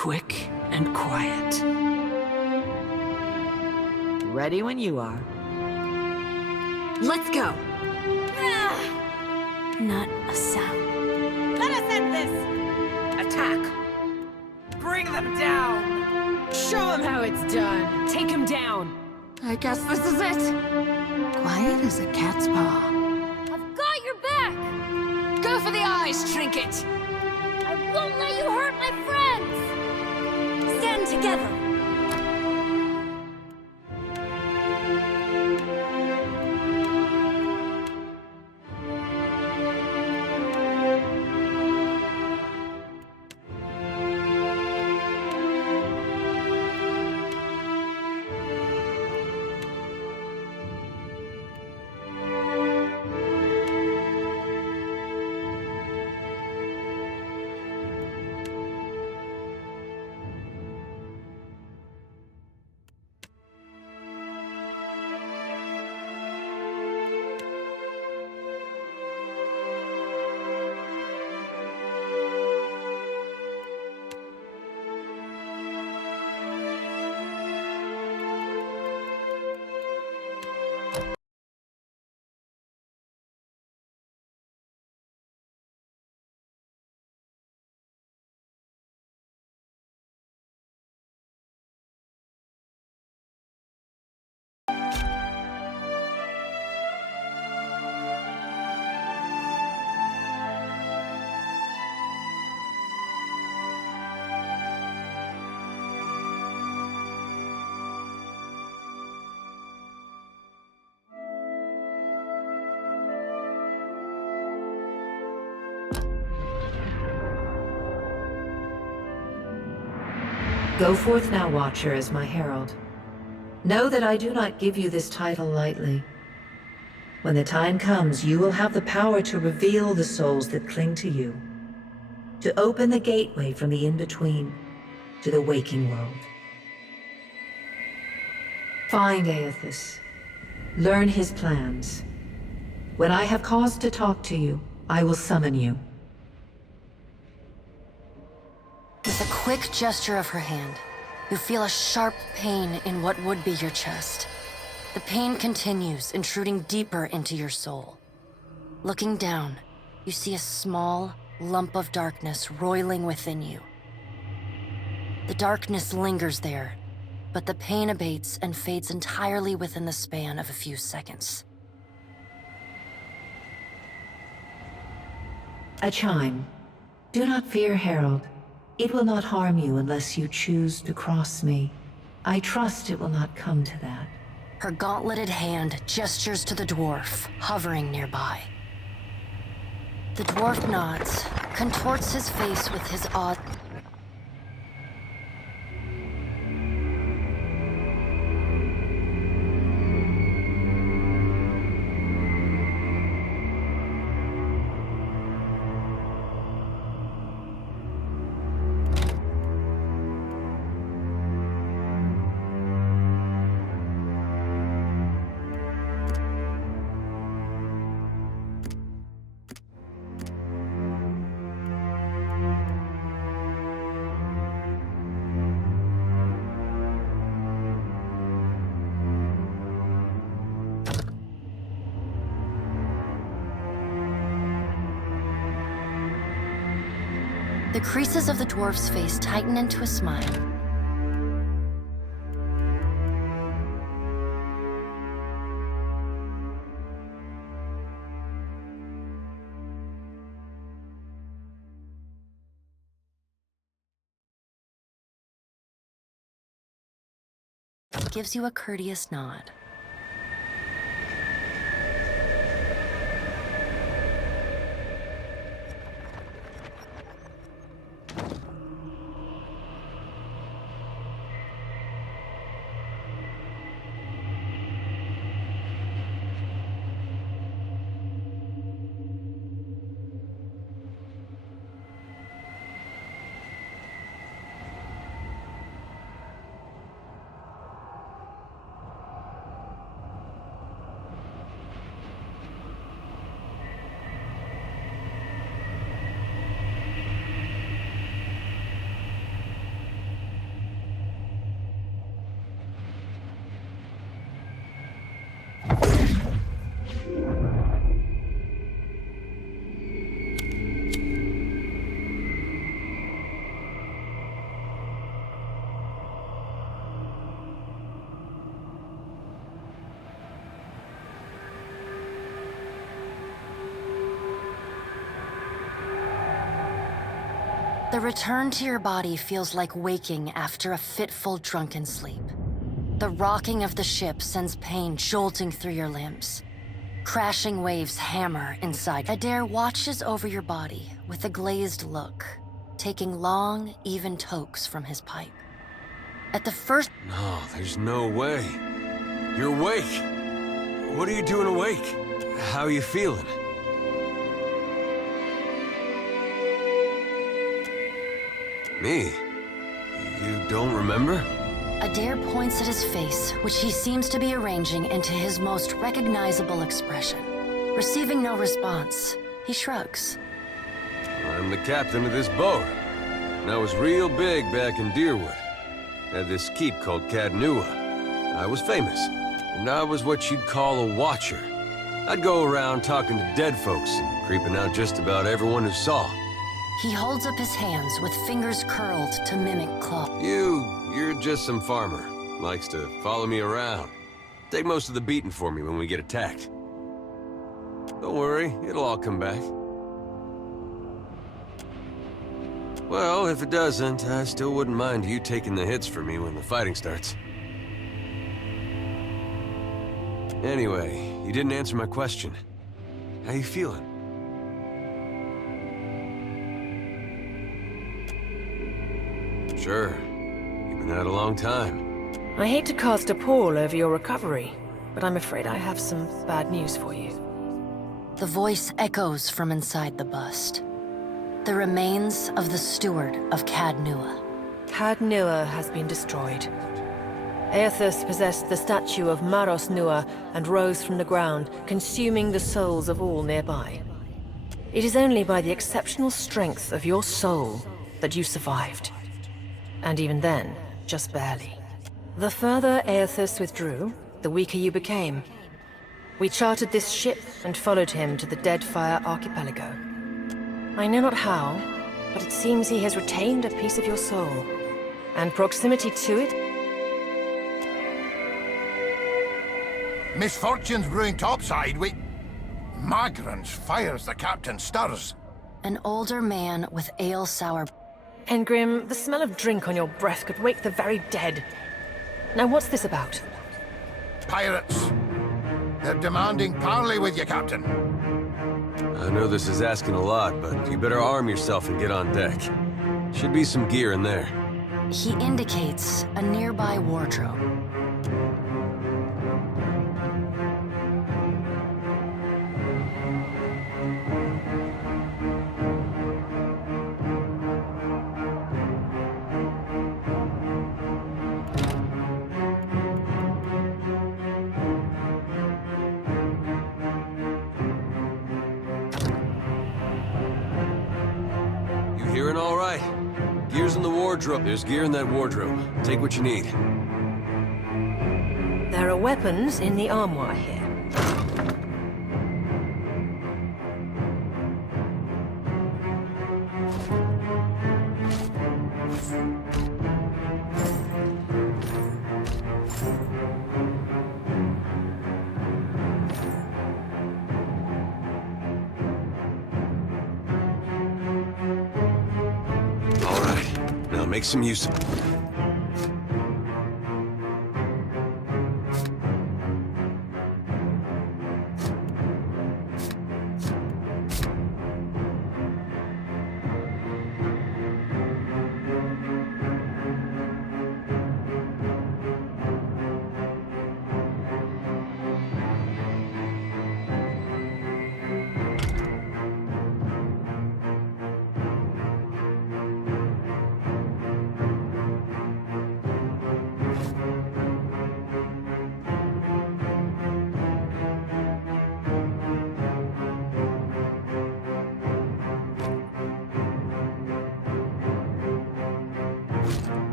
quick and quiet. Ready when you are. Let's go! Not a sound. Let us end this! Attack! Bring them down! Show him how it's done! Take him down! I guess this is it! Quiet as a cat's paw. I've got your back! Go for the eyes, Trinket! I won't let you hurt my friends! Stand together! Go forth now, Watcher, as my herald. Know that I do not give you this title lightly. When the time comes, you will have the power to reveal the souls that cling to you, to open the gateway from the in-between to the waking world. Find Aethys. Learn his plans. When I have cause to talk to you, I will summon you. With a quick gesture of her hand, you feel a sharp pain in what would be your chest. The pain continues, intruding deeper into your soul. Looking down, you see a small lump of darkness roiling within you. The darkness lingers there, but the pain abates and fades entirely within the span of a few seconds. A chime. Do not fear, Herald. It will not harm you unless you choose to cross me. I trust it will not come to that. Her gauntleted hand gestures to the dwarf, hovering nearby. The dwarf nods, contorts his face with his odd... The creases of the dwarf's face tighten into a smile. Gives you a courteous nod. The return to your body feels like waking after a fitful drunken sleep. The rocking of the ship sends pain jolting through your limbs. Crashing waves hammer inside. Adair watches over your body with a glazed look, taking long, even tokes from his pipe. At the first... No, there's no way. You're awake. What are you doing awake? How are you feeling? Me? You don't remember? Adair points at his face, which he seems to be arranging into his most recognizable expression. Receiving no response, he shrugs. I'm the captain of this boat. And I was real big back in Deerwood. Had this keep called Cadnua. I was famous, and I was what you'd call a watcher. I'd go around talking to dead folks and creeping out just about everyone who saw. He holds up his hands with fingers curled to mimic claws. You're just some farmer. Likes to follow me around. Take most of the beating for me when we get attacked. Don't worry, it'll all come back. Well, if it doesn't, I still wouldn't mind you taking the hits for me when the fighting starts. Anyway, you didn't answer my question. How you feeling? Sure. You've been out a long time. I hate to cast a pall over your recovery, but I'm afraid I have some bad news for you. The voice echoes from inside the bust. The remains of the steward of Cadnua. Cadnua has been destroyed. Aethus possessed the statue of Maros Nua and rose from the ground, consuming the souls of all nearby. It is only by the exceptional strength of your soul that you survived. And even then, just barely. The further Aethus withdrew, the weaker you became. We chartered this ship and followed him to the Deadfire archipelago. I know not how, but it seems he has retained a piece of your soul. And proximity to it... Misfortunes brewing topside, Magrans fires the captain stirs. An older man with ale-sour... Engrim, the smell of drink on your breath could wake the very dead. Now what's this about? Pirates. They're demanding parley with you, Captain. I know this is asking a lot, but you better arm yourself and get on deck. Should be some gear in there. He indicates a nearby wardrobe. Hearing all right. Gear's in the wardrobe. There's gear in that wardrobe. Take what you need. There are weapons in the armoire here. All right. Now make some use of it.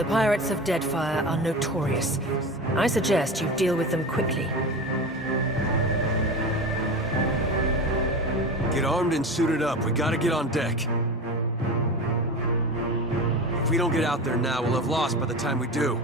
the pirates of Deadfire are notorious. I suggest you deal with them quickly. Get armed and suited up. We gotta get on deck. If we don't get out there now, we'll have lost by the time we do.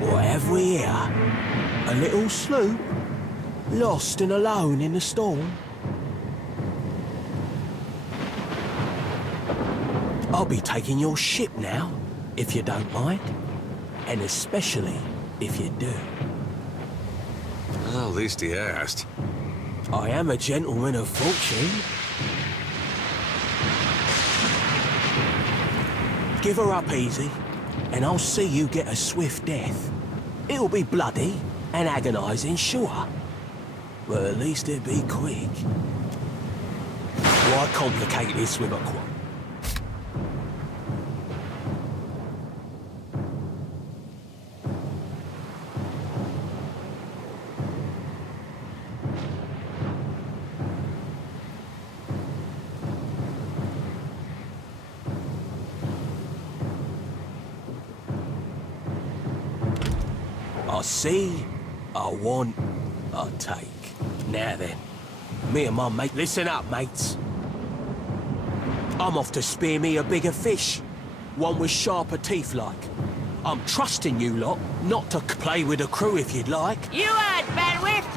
What have we here? A little sloop? Lost and alone in the storm? I'll be taking your ship now, if you don't mind. And especially if you do. Well, at least he asked. I am a gentleman of fortune. Give her up easy, and I'll see you get a swift death. It'll be bloody and agonizing, sure. But at least it'll be quick. Why complicate this with a quote? I see, I want, I take. Now then, me and my mate, listen up, mates. I'm off to spear me a bigger fish, one with sharper teeth like. I'm trusting you lot not to play with the crew if you'd like. You had bandwidth!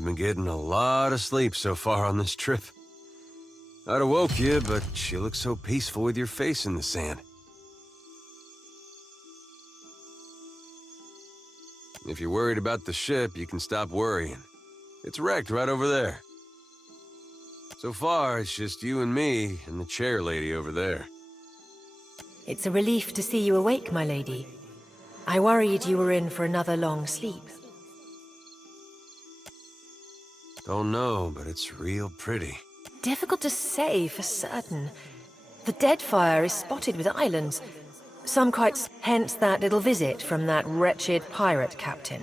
you've been getting a lot of sleep so far on this trip. I'd have woke you, but you look so peaceful with your face in the sand. If you're worried about the ship, you can stop worrying. It's wrecked right over there. So far, it's just you and me and the chair lady over there. It's a relief to see you awake, my lady. I worried you were in for another long sleep. Don't know, but it's real pretty. Difficult to say for certain. The Deadfire is spotted with islands. Some quite... hence that little visit from that wretched pirate captain.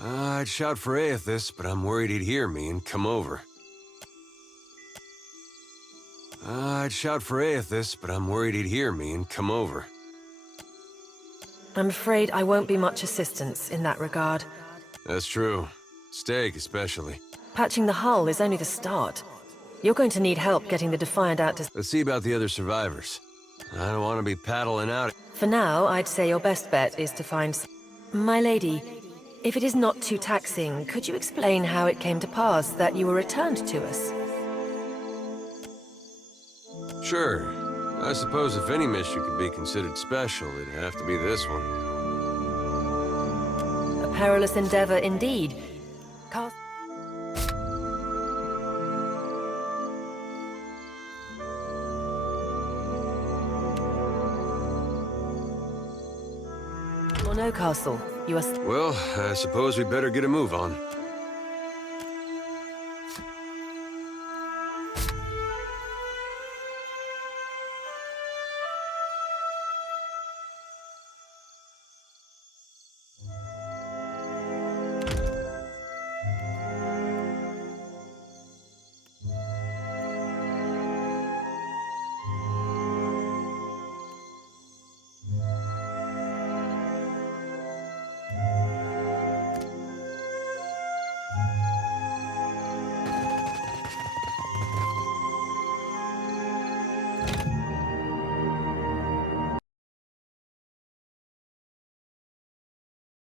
I'd shout for Aethys, but I'm worried he'd hear me and come over. I'd shout for Aethys, but I'm worried he'd hear me and come over. I'm afraid I won't be much assistance in that regard. That's true. Steak, especially. Patching the hull is only the start. You're going to need help getting the Defiant out to... Let's see about the other survivors. I don't want to be paddling out. For now, I'd say your best bet is to find... My lady, if it is not too taxing, could you explain how it came to pass that you were returned to us? Sure. I suppose if any mission could be considered special, it'd have to be this one. A perilous endeavor indeed. Or no, Castle. You are... Well, I suppose we better get a move on.